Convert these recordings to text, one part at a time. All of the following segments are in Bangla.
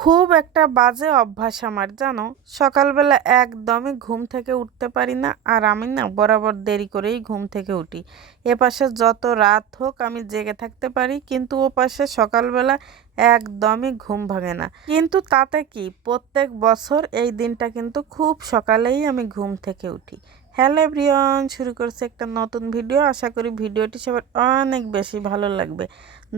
খুব একটা বাজে অভ্যাস আমার জানো। সকালবেলা একদমই ঘুম থেকে উঠতে পারি না, আর আমি না বরাবর দেরি করেই ঘুম থেকে উঠি। এপাশে যত রাত হোক আমি জেগে থাকতে পারি, কিন্তু ও পাশে সকালবেলা একদমই ঘুম ভাঙে না। কিন্তু তাতে কি, প্রত্যেক বছর এই দিনটা কিন্তু খুব সকালেই আমি ঘুম থেকে উঠি। হ্যালো এভরিওয়ান, শুরু করছে একটা নতুন ভিডিও। আশা করি ভিডিওটি সবার অনেক বেশি ভালো লাগবে।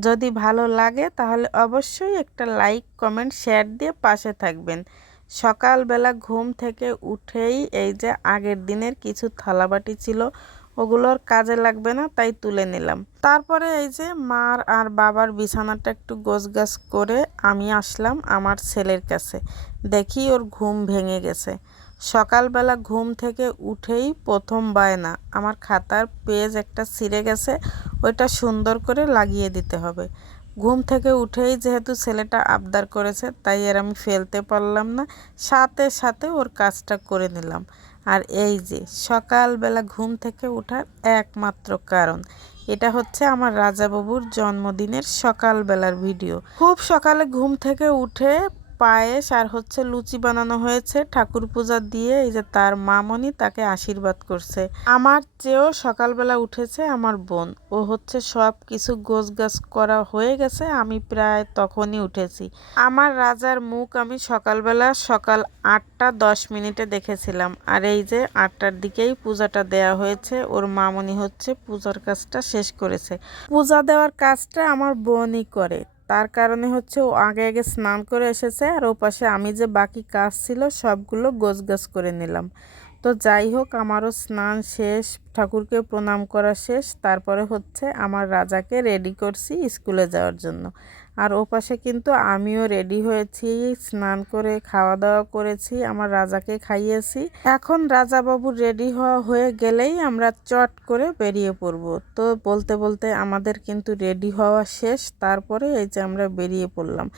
যদি ভালো লাগে তাহলে অবশ্যই একটা লাইক কমেন্ট শেয়ার দিয়ে পাশে থাকবেন। সকালবেলা ঘুম থেকে উঠেই এই যে আগের দিনের কিছু থালাবাটি ছিল, ওগুলোর কাজে লাগবে না তাই তুলে নিলাম। তারপরে এই যে মার আর বাবার বিছানাটা একটু গোছগাছ করে আমি আসলাম আমার ছেলের কাছে। দেখি ওর ঘুম ভেঙে গেছে। সকালবেলা ঘুম থেকে উঠেই প্রথম বায়না, আমার খাতার পেজ একটা ছিঁড়ে গেছে, ওইটা সুন্দর করে লাগিয়ে দিতে হবে। ঘুম থেকে উঠেই যেহেতু ছেলেটা আবদার করেছে, তাই আর আমি ফেলতে পারলাম না, সাথে সাথে ওর কাজটা করে নিলাম। আর এই যে সকালবেলা ঘুম থেকে ওঠার একমাত্র কারণ, এটা হচ্ছে আমার রাজাবাবুর জন্মদিনের সকালবেলার ভিডিও। খুব সকালে ঘুম থেকে উঠে পায়েস আর হচ্ছে লুচি বানানো হয়েছে, ঠাকুর পূজা দিয়ে এই যে তার মামনি তাকে আশীর্বাদ করছে। আমার চেয়েও সকালবেলা উঠেছে আমার বোন, ও হচ্ছে সব কিছু গোছগাছ করা হয়ে গেছে, আমি প্রায় তখনই উঠেছি। আমার রাজার মুখ আমি সকালবেলা সকাল 8টা 10 মিনিটে দেখেছিলাম, আর এই যে 8টার দিকেই পূজাটা দেয়া হয়েছে। ওর মামনি হচ্ছে পূজার কাজটা শেষ করেছে। পূজা দেওয়ার কাজটা আমার বোনই করে, তার কারণে হচ্ছে ও আগে আগে স্নান করে এসেছে, আর ও পাশে আমি যে বাকি কাজ ছিল সবগুলো গোছগাছ করে নিলাম। তো যাই হোক, আমারও স্নান শেষ, ঠাকুরকে প্রণাম করা শেষ। তারপরে হচ্ছে আমার রাজাকে রেডি করছি স্কুলে যাওয়ার জন্য। আর ও পাশে কিন্তু আমিও রেডি হয়েছি, স্নান করে খাওয়া দাওয়া করেছি, আমার রাজাকে খাইয়েছি। এখন রাজাবাবু রেডি হওয়া হয়ে গেলেই আমরা চট করে বেরিয়ে পড়ব। তো বলতে বলতে আমাদের কিন্তু রেডি হওয়া শেষ, তারপরে এই যে আমরা বেরিয়ে পড়লাম।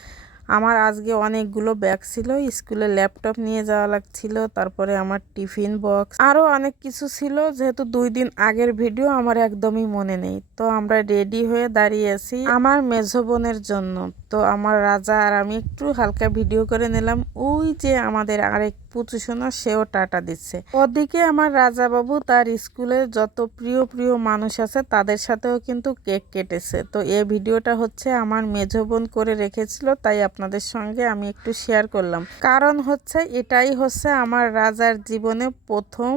আমার আজকে অনেকগুলো ব্যাগ ছিল, স্কুলে ল্যাপটপ নিয়ে যাওয়া লাগছিল, তারপরে আমার টিফিন বক্স, আরও অনেক কিছু ছিল। যেহেতু 2 দিন আগের ভিডিও আমার একদমই মনে নেই, তো আমরা রেডি হয়ে দাঁড়িয়ে আছি আমার মেঝো বোনের জন্য। তো আমার রাজা আর আমি একটু হালকা ভিডিও করে নিলাম। ওই যে আমাদের আরেক পুচু সোনা, সেও টাটা দিচ্ছে। ওদিকে আমার রাজা বাবু তার স্কুলে যত প্রিয় প্রিয় মানুষ আছে তাদের সাথেও কিন্তু কেক কেটেছে। তো এই ভিডিওটা হচ্ছে আমার মেঝো বোন করে রেখেছিল, তাই আপনাদের সঙ্গে আমি একটু শেয়ার করলাম। কারণ হচ্ছে এটাই হচ্ছে আমার রাজার জীবনে প্রথম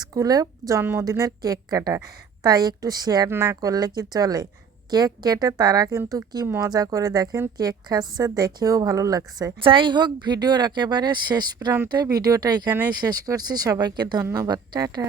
স্কুলে জন্মদিনের কেক কাটা, তাই একটু শেয়ার না করলে কি চলে। কেক কেটে তারা কিন্তু কি মজা করে দেখেন কেক খাচ্ছে, দেখেও ভালো লাগছে। যাই হোক, ভিডিওর একেবারে শেষ প্রান্তে ভিডিওটা এখানেই শেষ করছি। সবাইকে ধন্যবাদ, টাটা।